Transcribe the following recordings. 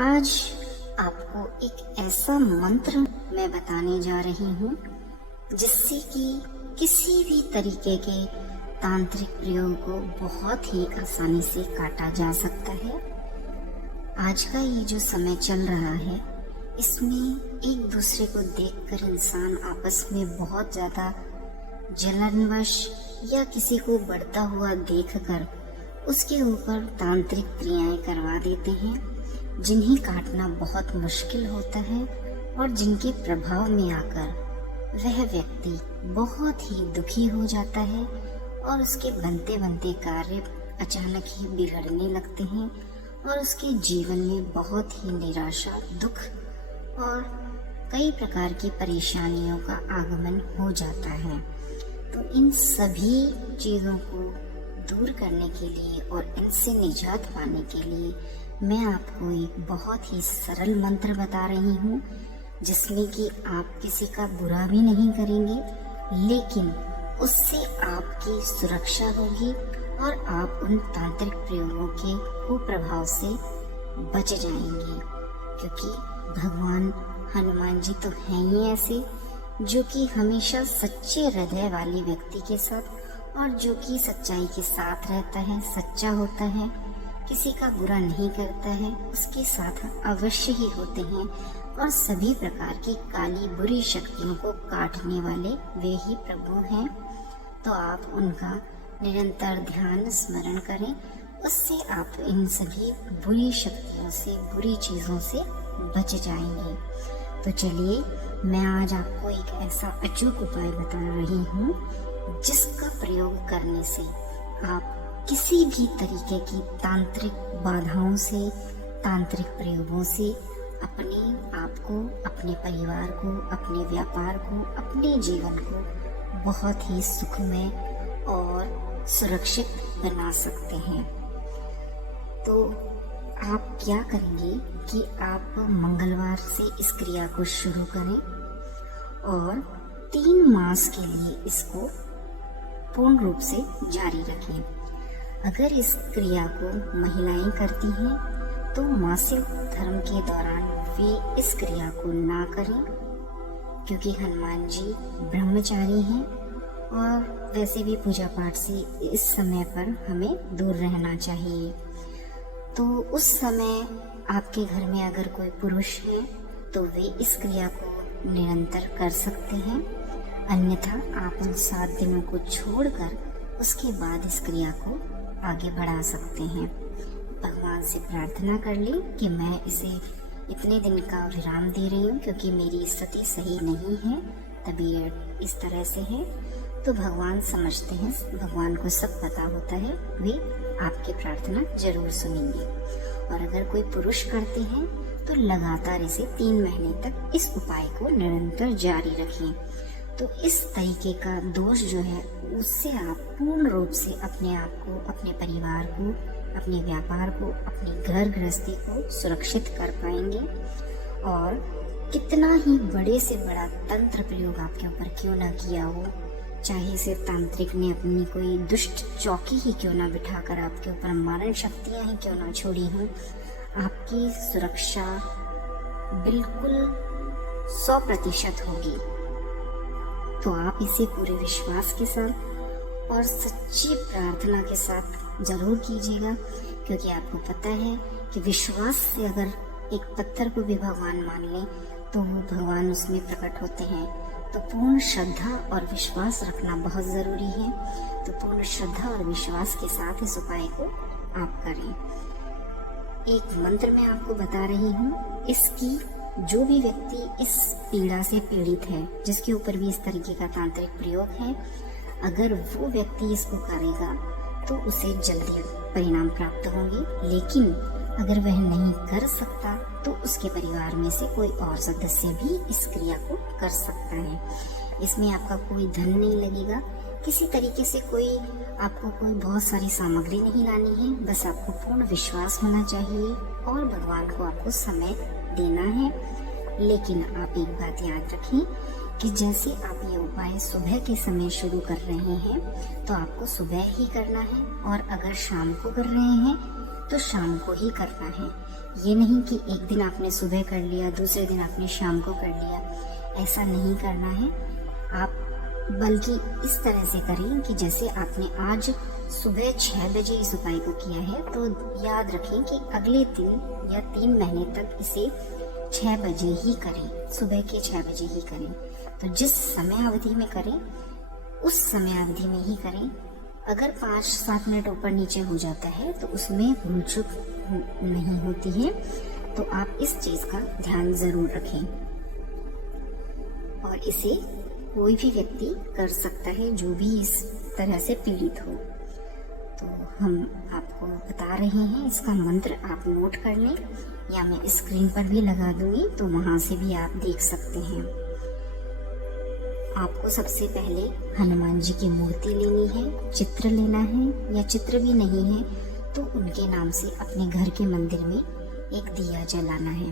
आज आपको एक ऐसा मंत्र मैं बताने जा रही हूँ जिससे कि किसी भी तरीके के तांत्रिक प्रयोग को बहुत ही आसानी से काटा जा सकता है। आज का ये जो समय चल रहा है इसमें एक दूसरे को देखकर इंसान आपस में बहुत ज़्यादा जलनवश या किसी को बढ़ता हुआ देखकर उसके ऊपर तांत्रिक क्रियाएं करवा देते हैं, जिन्हें काटना बहुत मुश्किल होता है और जिनके प्रभाव में आकर वह व्यक्ति बहुत ही दुखी हो जाता है और उसके बनते बनते कार्य अचानक ही बिगड़ने लगते हैं और उसके जीवन में बहुत ही निराशा, दुख और कई प्रकार की परेशानियों का आगमन हो जाता है। तो इन सभी चीज़ों को दूर करने के लिए और इनसे निजात पाने के लिए मैं आपको एक बहुत ही सरल मंत्र बता रही हूँ, जिसमें कि आप किसी का बुरा भी नहीं करेंगे, लेकिन उससे आपकी सुरक्षा होगी और आप उन तांत्रिक प्रयोगों के कुप्रभाव से बच जाएंगे। क्योंकि भगवान हनुमान जी तो हैं ही ऐसे जो कि हमेशा सच्चे हृदय वाले व्यक्ति के साथ और जो कि सच्चाई के साथ रहता है, सच्चा होता है, किसी का बुरा नहीं करता है, उसके साथ अवश्य ही होते हैं और सभी प्रकार की काली बुरी शक्तियों को काटने वाले वे ही प्रभु हैं। तो आप उनका निरंतर ध्यान स्मरण करें, उससे आप इन सभी बुरी शक्तियों से, बुरी चीज़ों से बच जाएंगे। तो चलिए मैं आज आपको एक ऐसा अचूक उपाय बता रही हूँ जिसका प्रयोग करने से आप किसी भी तरीके की तांत्रिक बाधाओं से, तांत्रिक प्रयोगों से अपने आप को, अपने परिवार को, अपने व्यापार को, अपने जीवन को बहुत ही सुखमय और सुरक्षित बना सकते हैं। तो आप क्या करेंगे कि आप मंगलवार से इस क्रिया को शुरू करें और 3 मास के लिए इसको पूर्ण रूप से जारी रखें। अगर इस क्रिया को महिलाएं करती हैं तो मासिक धर्म के दौरान वे इस क्रिया को ना करें, क्योंकि हनुमान जी ब्रह्मचारी हैं और वैसे भी पूजा पाठ से इस समय पर हमें दूर रहना चाहिए। तो उस समय आपके घर में अगर कोई पुरुष है तो वे इस क्रिया को निरंतर कर सकते हैं, अन्यथा आप उन 7 दिनों को छोड़कर उसके बाद इस क्रिया को आगे बढ़ा सकते हैं। भगवान से प्रार्थना कर लें कि मैं इसे इतने दिन का विराम दे रही हूँ क्योंकि मेरी स्थिति सही नहीं है, तबीयत इस तरह से है। तो भगवान समझते हैं, भगवान को सब पता होता है, वे आपकी प्रार्थना जरूर सुनेंगे। और अगर कोई पुरुष करते हैं तो लगातार इसे 3 महीने तक इस उपाय को निरंतर जारी रखें। तो इस तरीके का दोष जो है उससे आप पूर्ण रूप से अपने आप को, अपने परिवार को, अपने व्यापार को, अपनी घर गृहस्थी को सुरक्षित कर पाएंगे। और कितना ही बड़े से बड़ा तंत्र प्रयोग आपके ऊपर क्यों ना किया हो, चाहे से तांत्रिक ने अपनी कोई दुष्ट चौकी ही क्यों ना बिठाकर आपके ऊपर मारण शक्तियां ही क्यों ना छोड़ी हों, आपकी सुरक्षा बिल्कुल 100% होगी। तो आप इसे पूरे विश्वास के साथ और सच्ची प्रार्थना के साथ जरूर कीजिएगा, क्योंकि आपको पता है कि विश्वास से अगर एक पत्थर को भी भगवान मान लें तो वो भगवान उसमें प्रकट होते हैं। तो पूर्ण श्रद्धा और विश्वास रखना बहुत ज़रूरी है। तो पूर्ण श्रद्धा और विश्वास के साथ इस उपाय को आप करें। एक मंत्र मैं आपको बता रही हूँ, इसकी जो भी व्यक्ति इस पीड़ा से पीड़ित है, जिसके ऊपर भी इस तरीके का तांत्रिक प्रयोग है, अगर वो व्यक्ति इसको करेगा तो उसे जल्दी परिणाम प्राप्त होंगे। लेकिन अगर वह नहीं कर सकता तो उसके परिवार में से कोई और सदस्य भी इस क्रिया को कर सकता है। इसमें आपका कोई धन नहीं लगेगा, किसी तरीके से आपको कोई बहुत सारी सामग्री नहीं लानी है, बस आपको पूर्ण विश्वास होना चाहिए और भगवान को आपको समय देना है। लेकिन आप एक बात याद रखें कि जैसे आप ये उपाय सुबह के समय शुरू कर रहे हैं तो आपको सुबह ही करना है, और अगर शाम को कर रहे हैं तो शाम को ही करना है। ये नहीं कि एक दिन आपने सुबह कर लिया, दूसरे दिन आपने शाम को कर लिया, ऐसा नहीं करना है। आप बल्कि इस तरह से करें कि जैसे आपने आज सुबह 6 बजे इस उपाय को किया है, तो याद रखें कि अगले दिन या 3 महीने तक इसे 6 बजे ही करें, सुबह के 6 बजे ही करें। तो जिस समय अवधि में करें उस समय अवधि में ही करें। अगर 5-7 मिनट ऊपर नीचे हो जाता है तो उसमें भूल चूक नहीं होती है, तो आप इस चीज का ध्यान जरूर रखें। और इसे कोई भी व्यक्ति कर सकता है जो भी इस तरह से पीड़ित हो। तो हम आपको बता रहे हैं, इसका मंत्र आप नोट कर लें या मैं स्क्रीन पर भी लगा दूंगी, तो वहां से भी आप देख सकते हैं। आपको सबसे पहले हनुमान जी की मूर्ति लेनी है, चित्र लेना है, या चित्र भी नहीं है तो उनके नाम से अपने घर के मंदिर में एक दिया जलाना है।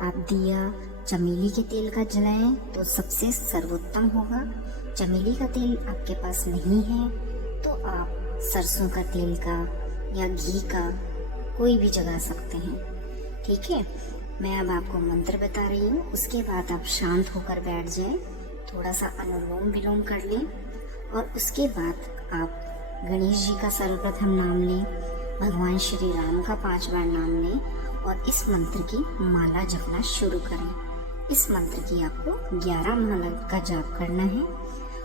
आप दिया चमेली के तेल का जलाएं तो सबसे सर्वोत्तम होगा। चमेली का तेल आपके पास नहीं है तो आप सरसों का तेल का या घी का कोई भी जला सकते हैं। ठीक है, मैं अब आपको मंत्र बता रही हूँ, उसके बाद आप शांत होकर बैठ जाएं, थोड़ा सा अनुलोम विलोम कर लें और उसके बाद आप गणेश जी का सर्वप्रथम नाम लें, भगवान श्री राम का 5 बार नाम लें और इस मंत्र की माला जपना शुरू करें। इस मंत्र की आपको 11 माला का जाप करना है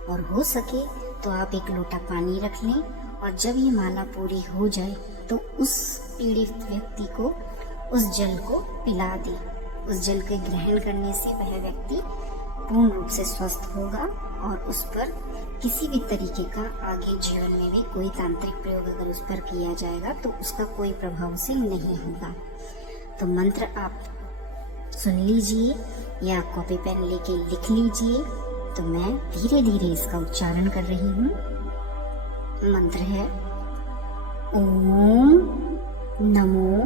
और हो सके तो आप 1 लोटा पानी रख लें और जब ये माला पूरी हो जाए तो उस पीड़ित व्यक्ति को उस जल को पिला दें। उस जल के ग्रहण करने से वह व्यक्ति पूर्ण रूप से स्वस्थ होगा और उस पर किसी भी तरीके का आगे जीवन में भी कोई तांत्रिक प्रयोग अगर उस पर किया जाएगा तो उसका कोई प्रभाव से नहीं होगा। तो मंत्र आप सुन लीजिए या कॉपी पेन लेके लिख लीजिए। तो मैं धीरे धीरे इसका उच्चारण कर रही हूँ। मंत्र है ओम नमो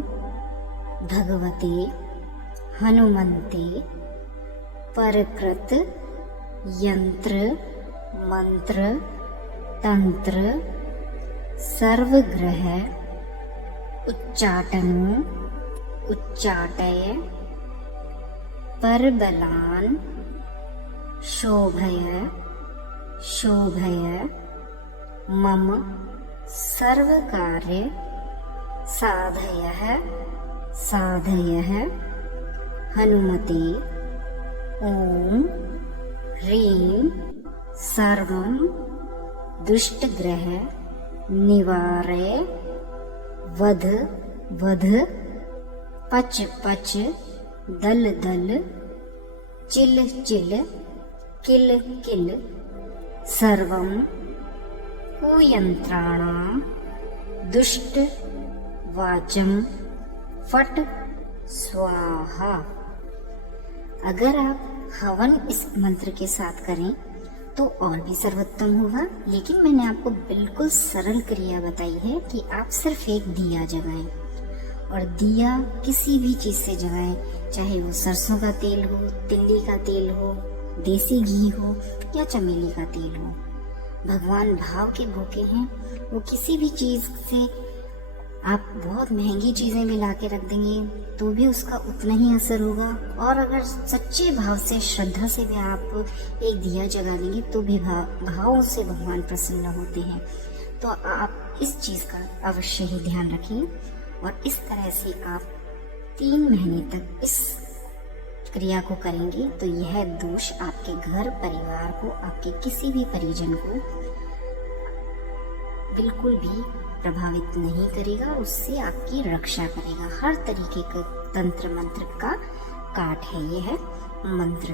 भगवते हनुमते परकृत यंत्र मंत्र तंत्र सर्वग्रह उच्चाटनो उच्चाटय परबलान शोभय शोभय मम सर्वकार्य साधयः साधयः हनुमते ओम ह्रीं सर्वं दुष्टग्रह निवारय वध वध पच पच दल दल चिल चिल किल किल सर्वं कुयंत्राणां दुष्ट वाचम फट स्वाहा। अगर आप हवन इस मंत्र के साथ करें तो और भी सर्वोत्तम होगा, लेकिन मैंने आपको बिल्कुल सरल क्रिया बताई है कि आप सिर्फ एक दिया जलाएं और दिया किसी भी चीज से जलाएं, चाहे वो सरसों का तेल हो, तिल्ली का तेल हो, देसी घी हो या चमेली का तेल हो। भगवान भाव के भूखे हैं, वो किसी भी चीज से आप बहुत महंगी चीजें भी ला के रख देंगे तो भी उसका उतना ही असर होगा, और अगर सच्चे भाव से श्रद्धा से भी आप एक दिया जगा देंगे तो भी भावों से भगवान प्रसन्न होते हैं। तो आप इस चीज का अवश्य ही ध्यान रखें और इस तरह से आप 3 महीने तक इस क्रिया को करेंगे तो यह दोष आपके घर परिवार को, आपके किसी भी परिजन को बिल्कुल भी प्रभावित नहीं करेगा, उससे आपकी रक्षा करेगा। हर तरीके का तंत्र मंत्र का काट है यह मंत्र।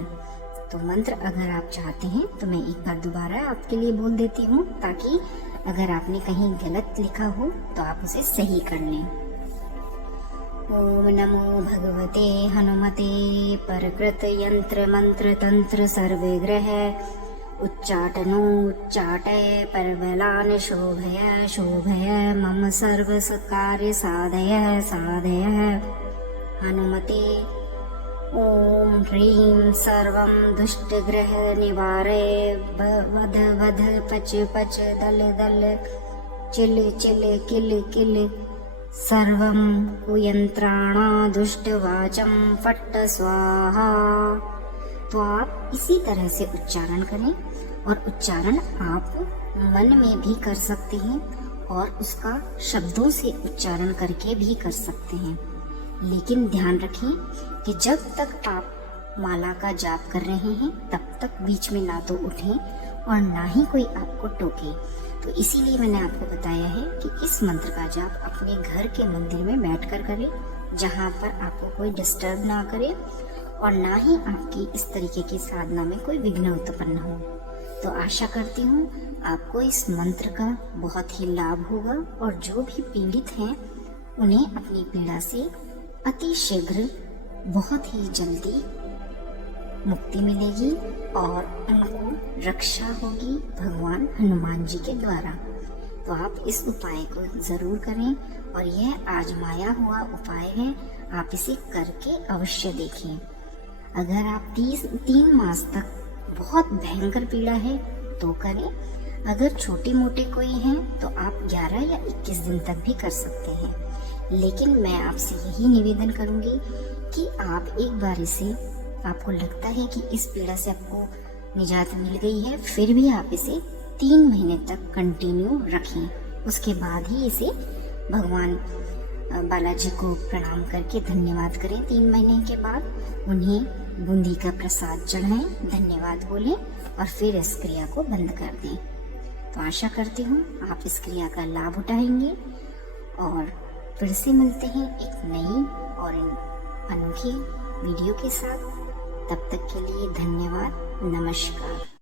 तो मंत्र अगर आप चाहते हैं तो मैं एक बार दोबारा आपके लिए बोल देती हूँ, ताकि अगर आपने कहीं गलत लिखा हो तो आप उसे सही कर लें। ओम नमो भगवते हनुमते परकृत यंत्र मंत्र तंत्र सर्वग्रह उच्चाटनो उच्चाटय परबलान शोभय शोभय मम सर्व कार्य साधय साधय हनुमते ओम ह्रीं सर्वं दुष्टग्रह निवारय वध वध पच पच दल दल चिल चिल किल किल सर्वं कुयंत्राणा दुष्टवाचम फट्ट स्वाहा। तो आप इसी तरह से उच्चारण करें, और उच्चारण आप मन में भी कर सकते हैं और उसका शब्दों से उच्चारण करके भी कर सकते हैं। लेकिन ध्यान रखें कि जब तक आप माला का जाप कर रहे हैं तब तक बीच में ना तो उठें और ना ही कोई आपको टोके। तो इसीलिए मैंने आपको बताया है कि इस मंत्र का जाप अपने घर के मंदिर में बैठकर करें, जहाँ पर आपको कोई डिस्टर्ब ना करे और ना ही आपकी इस तरीके की साधना में कोई विघ्न उत्पन्न हो। तो आशा करती हूँ आपको इस मंत्र का बहुत ही लाभ होगा और जो भी पीड़ित हैं उन्हें अपनी पीड़ा से अति शीघ्र बहुत ही जल्दी मुक्ति मिलेगी और उनको रक्षा होगी भगवान हनुमान जी के द्वारा। तो आप इस उपाय को जरूर करें और यह आजमाया हुआ उपाय है, आप इसे करके अवश्य देखें। अगर आप 3 मास तक बहुत भयंकर पीड़ा है तो करें, अगर छोटे मोटे कोई हैं तो आप 11 या 21 दिन तक भी कर सकते हैं। लेकिन मैं आपसे यही निवेदन करूंगी कि आप एक बार इसे, आपको लगता है कि इस पीड़ा से आपको निजात मिल गई है, फिर भी आप इसे 3 महीने तक कंटिन्यू रखें। उसके बाद ही इसे भगवान बालाजी को प्रणाम करके धन्यवाद करें। 3 महीने के बाद उन्हें बूंदी का प्रसाद चढ़ाएं, धन्यवाद बोलें और फिर इस क्रिया को बंद कर दें। तो आशा करती हूँ आप इस क्रिया का लाभ उठाएंगे और फिर से मिलते हैं एक नई और अनोखी वीडियो के साथ। तब तक के लिए धन्यवाद, नमस्कार।